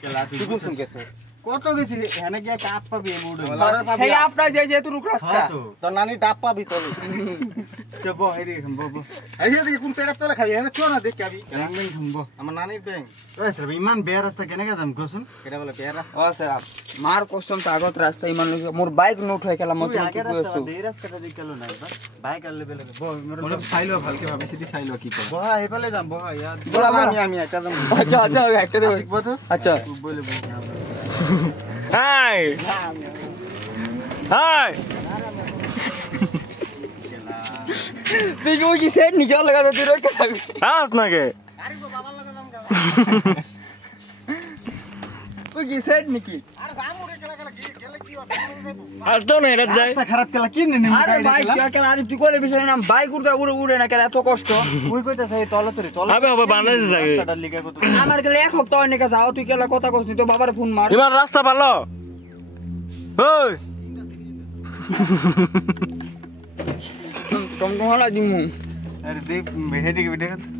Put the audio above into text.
কেলা তুই বুঝছিস কেসে কত বেশি এখানে গিয়া টাপ পাবি মুড়ে সেই আপনা যে তুই রুক রাস্তা তো নানি টাপ পাবি তো কে বো হেদি বো এই হেদি কোন পেড়া তোলা খাবি এনে চো না দেখ খাবি ব্যাং ঘুমবো আমার নানির ব্যাং ওই স্যার ইমান বেয়ার রাস্তা কেনে যাম কোসুন এটা বলে বেয়ার রাস্তা ও স্যার মার কষ্টম তো আগত রাস্তা ইমান মোর বাইক নোট হয়ে গেল মত আগে রাস্তা এই রাস্তাটা দিক গেল না বাইক আলে বেলে বো মোর সাইলো ভালকে ভাবি সিধি সাইলো কি কর বহা এপালে যাম বহা यार বড় আমি একটা যাম আচ্ছা আচ্ছা একটা দেব শিখবো তো আচ্ছা বলে বল হাই হাই তুই কি সেট নিকাল লাগা তুই রকে থাকবি আস নাকি আরে বাবা লাগা নাম গা তুই কি সেট নাকি আরে জামু রে কেলা কেলা গেলে কি হবে আর তো না এটা যাই রাস্তা খারাপ কেলা কি নে আরে বাইক কেলা আরে তুই কোলে বিষয় না বাইক উড়ে উড়ে না কেলা এত কষ্ট ওই কইতাছ এই তলতরি তল আবে আবে বানাইছে জাগে রাস্তাটা লিগা কত আমার কেলা এক সপ্তাহ নিকা যাও তুই কেলা কথা কস নি তো বাবার ফোন মার এবার রাস্তা ভালো ওই টমটম হলা দিমু আরে দেখ হেদিকে ভিডিও